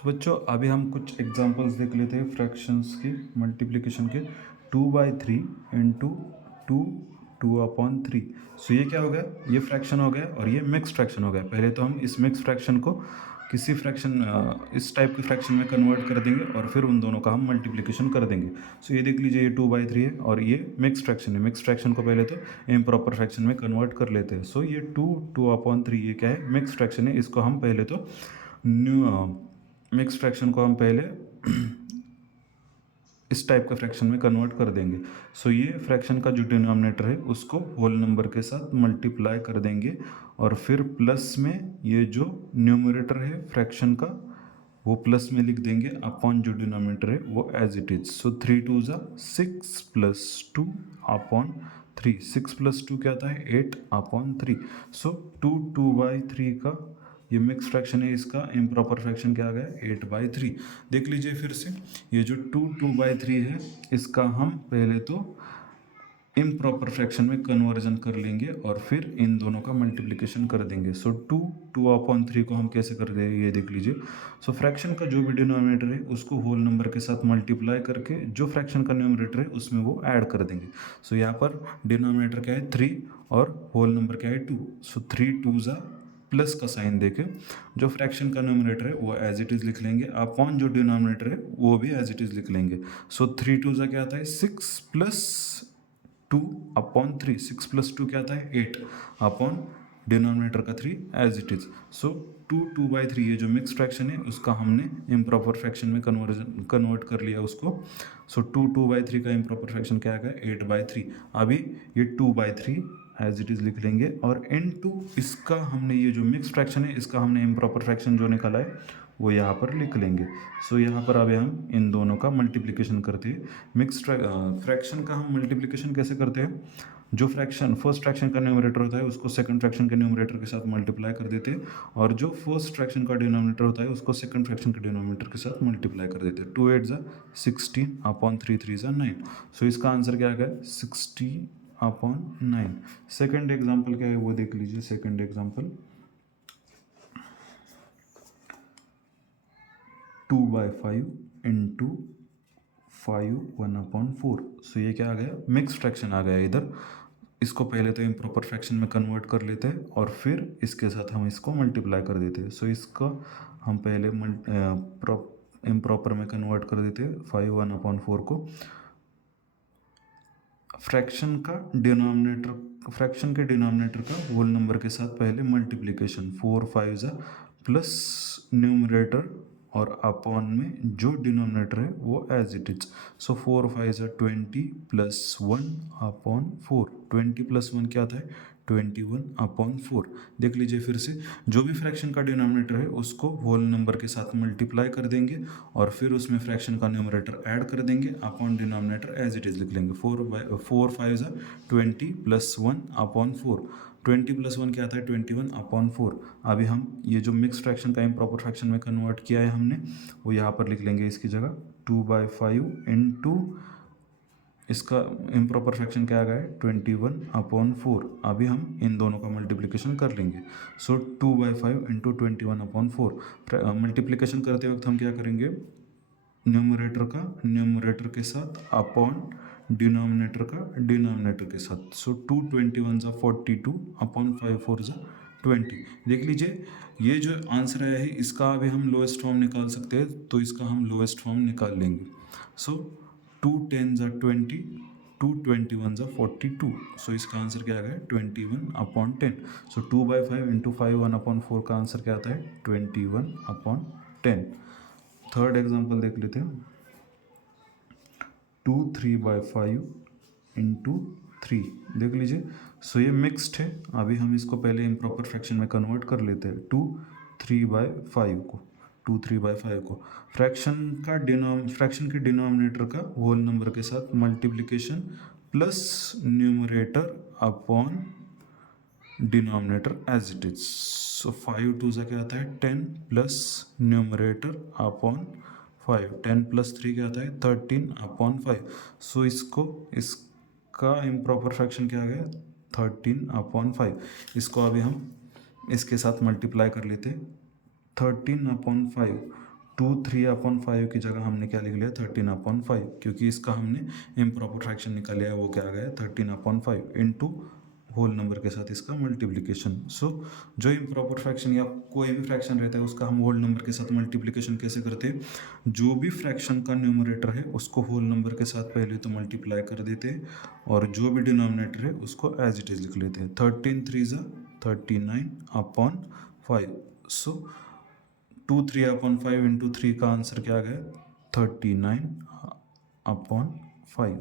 तो बच्चों अभी हम कुछ एग्जांपल्स देख लेते हैं फ्रैक्शंस की मल्टीप्लिकेशन के। 2/3 इंटू 2/3। सो ये क्या हो गया, ये फ्रैक्शन हो गया और ये मिक्स फ्रैक्शन हो गया। पहले तो हम इस मिक्स फ्रैक्शन को किसी फ्रैक्शन इस टाइप के फ्रैक्शन में कन्वर्ट कर देंगे और फिर उन दोनों का हम मल्टीप्लिकेशन कर देंगे। सो ये देख लीजिए, ये 2/3 है और ये मिक्स फ्रैक्शन है। मिक्स फ्रैक्शन को पहले तो इम्प्रॉपर फ्रैक्शन में कन्वर्ट कर लेते हैं। सो ये 2/3 ये क्या है, मिक्स फ्रैक्शन है। इसको हम पहले तो मिक्स फ्रैक्शन को हम पहले इस टाइप का फ्रैक्शन में कन्वर्ट कर देंगे। सो ये फ्रैक्शन का जो डिनोमिनेटर है उसको होल नंबर के साथ मल्टीप्लाई कर देंगे और फिर प्लस में ये जो न्यूमरेटर है फ्रैक्शन का वो प्लस में लिख देंगे अपॉन जो डिनोमिनेटर है वो as it is. So 3 2 6 plus 2 upon 3। 6 plus 2 क्या आता है, 8 अपॉन 3। सो 2/3 का ये मिक्स फ्रैक्शन है, इसका इम्प्रॉपर फ्रैक्शन क्या आ गया, 8/3। देख लीजिए फिर से, ये जो 2/3 है इसका हम पहले तो इम्प्रॉपर फ्रैक्शन में कन्वर्जन कर लेंगे और फिर इन दोनों का मल्टीप्लिकेशन कर देंगे। सो 2/3 को हम कैसे कर देंगे ये देख लीजिए। सो फ्रैक्शन का जो भी डिनोमिनेटर है उसको होल नंबर के साथ मल्टीप्लाई करके जो फ्रैक्शन का न्यूमरेटर है उसमें वो ऐड कर देंगे। सो यहाँ पर डिनोमिनेटर क्या है 3 और होल नंबर क्या है 2। सो 3 2 प्लस का साइन देके जो फ्रैक्शन का न्यूमरेटर है वो एज इट इज़ लिख लेंगे, अपॉन जो डिनोमिनेटर है वो भी एज इट इज़ लिख लेंगे। सो 3 2 क्या आता है 6 प्लस 2/3। 6 प्लस 2 क्या आता है 8 अपॉन डिनोमिनेटर का 3 एज इट इज़। सो 2/3 ये जो मिक्स फ्रैक्शन है उसका हमने इम्प्रॉपर फ्रैक्शन में कन्वर्ट कर लिया उसको। सो 2/3 का इम्प्रॉपर फ्रैक्शन क्या आएगा 8/3। अभी ये 2/3 एज इट इज़ लिख लेंगे और इनटू इसका हमने ये जो मिक्स फ्रैक्शन है इसका हमने इम्प्रॉपर फ्रैक्शन जो निकाला है वो यहाँ पर लिख लेंगे। सो यहाँ पर अभी हम इन दोनों का मल्टीप्लिकेशन करते हैं। मिक्स फ्रैक्शन का हम मल्टीप्लिकेशन कैसे करते हैं, जो फ्रैक्शन फर्स्ट फ्रैक्शन का न्यूमरेटर होता है उसको सेकंड फ्रैक्शन के न्यूमरेटर के साथ मल्टीप्लाई कर देते हैं और जो फर्स्ट फ्रैक्शन का डिनोमिनेटर होता है उसको सेकंड फ्रैक्शन के डिनोमिनेटर के साथ मल्टीप्लाई कर देते हैं। 2 8 16 अपॉन 3 3 9। सो इसका आंसर क्या आ गया 60/9। सेकंड एग्जाम्पल क्या है वो देख लीजिए। Second example 2/5 into 5 1/4। सो ये क्या आ गया, मिक्स फ्रैक्शन आ गया इधर। इसको पहले तो इम्प्रॉपर फ्रैक्शन में कन्वर्ट कर लेते हैं और फिर इसके साथ हम इसको मल्टीप्लाई कर देते हैं। सो इसका हम पहले इम्प्रॉपर में कन्वर्ट कर देते हैं 5 1/4 को। फ्रैक्शन के डिनोमिनेटर का होल नंबर के साथ पहले मल्टीप्लिकेशन 4 5 प्लस न्यूमरेटर और अपॉन में जो डिनोमिनेटर है वो as it is. So 4 5 20 plus 1/4। 20 plus 1 क्या आता है 21/4। देख लीजिए फिर से, जो भी फ्रैक्शन का डिनोमिनेटर है उसको होल नंबर के साथ मल्टीप्लाई कर देंगे और फिर उसमें फ्रैक्शन का न्यूमरेटर ऐड कर देंगे, upon denominator as it is लिख लेंगे। 4 5 20 प्लस 1/4। 20 प्लस 1 क्या आता है 21/4। अभी हम ये जो मिक्स फ्रैक्शन का इम्प्रॉपर फ्रैक्शन में कन्वर्ट किया है हमने वो यहाँ पर लिख लेंगे इसकी जगह 2/5 इंटू इसका इम्प्रॉपर फ्रैक्शन क्या आ गया है 21/4। अभी हम इन दोनों का मल्टीप्लिकेशन कर लेंगे। सो 2/5 इंटू 21/4। मल्टीप्लिकेशन करते वक्त हम क्या करेंगे, न्यूमरेटर के साथ अपॉन डिनोमिनेटर के साथ। सो 2 21 42 अपॉन 5 4 20। देख लीजिए ये जो आंसर आया है इसका अभी हम लोएस्ट फॉर्म निकाल सकते हैं, तो इसका हम लोएस्ट फॉर्म निकाल लेंगे। सो 2 10 20 2 21 42। सो इसका आंसर क्या आ गया 21/10। सो 2/5 इंटू 5 1/4 का आंसर क्या आता है 21/10। थर्ड एग्जाम्पल देख लेते हैं 2 3/5 इंटू 3। देख लीजिए, सो ये मिक्स्ड है। अभी हम इसको पहले इम्प्रॉपर फ्रैक्शन में कन्वर्ट कर लेते हैं। 2 3/5 को फ्रैक्शन के डिनोमिनेटर का होल नंबर के साथ multiplication plus numerator upon denominator as it is. So 5 2 क्या आता है 10 प्लस न्यूमरेटर अपॉन 5। 10 प्लस 3 क्या आता है 13/5। सो इसका इम्प्रॉपर फ्रैक्शन क्या आ गया 13/5। इसको अभी हम इसके साथ मल्टीप्लाई कर लेते हैं। 13/5 2 3/5 की जगह हमने क्या लिख लिया 13/5, क्योंकि इसका हमने इम्प्रॉपर फ्रैक्शन निकाल लिया, वो क्या आ गया 13/5 इंटू होल नंबर के साथ इसका मल्टीप्लिकेशन। सो जो इम्प्रॉपर फ्रैक्शन या कोई भी फ्रैक्शन रहता है उसका हम होल नंबर के साथ मल्टीप्लिकेशन कैसे करते हैं, जो भी फ्रैक्शन का न्यूमरेटर है उसको होल नंबर के साथ पहले तो मल्टीप्लाई कर देते हैं और जो भी डिनोमिनेटर है उसको एज इट इज लिख लेते हैं। 13 3 39/5। सो 2 3/5 इंटू 3 का आंसर क्या आ गया 39/5।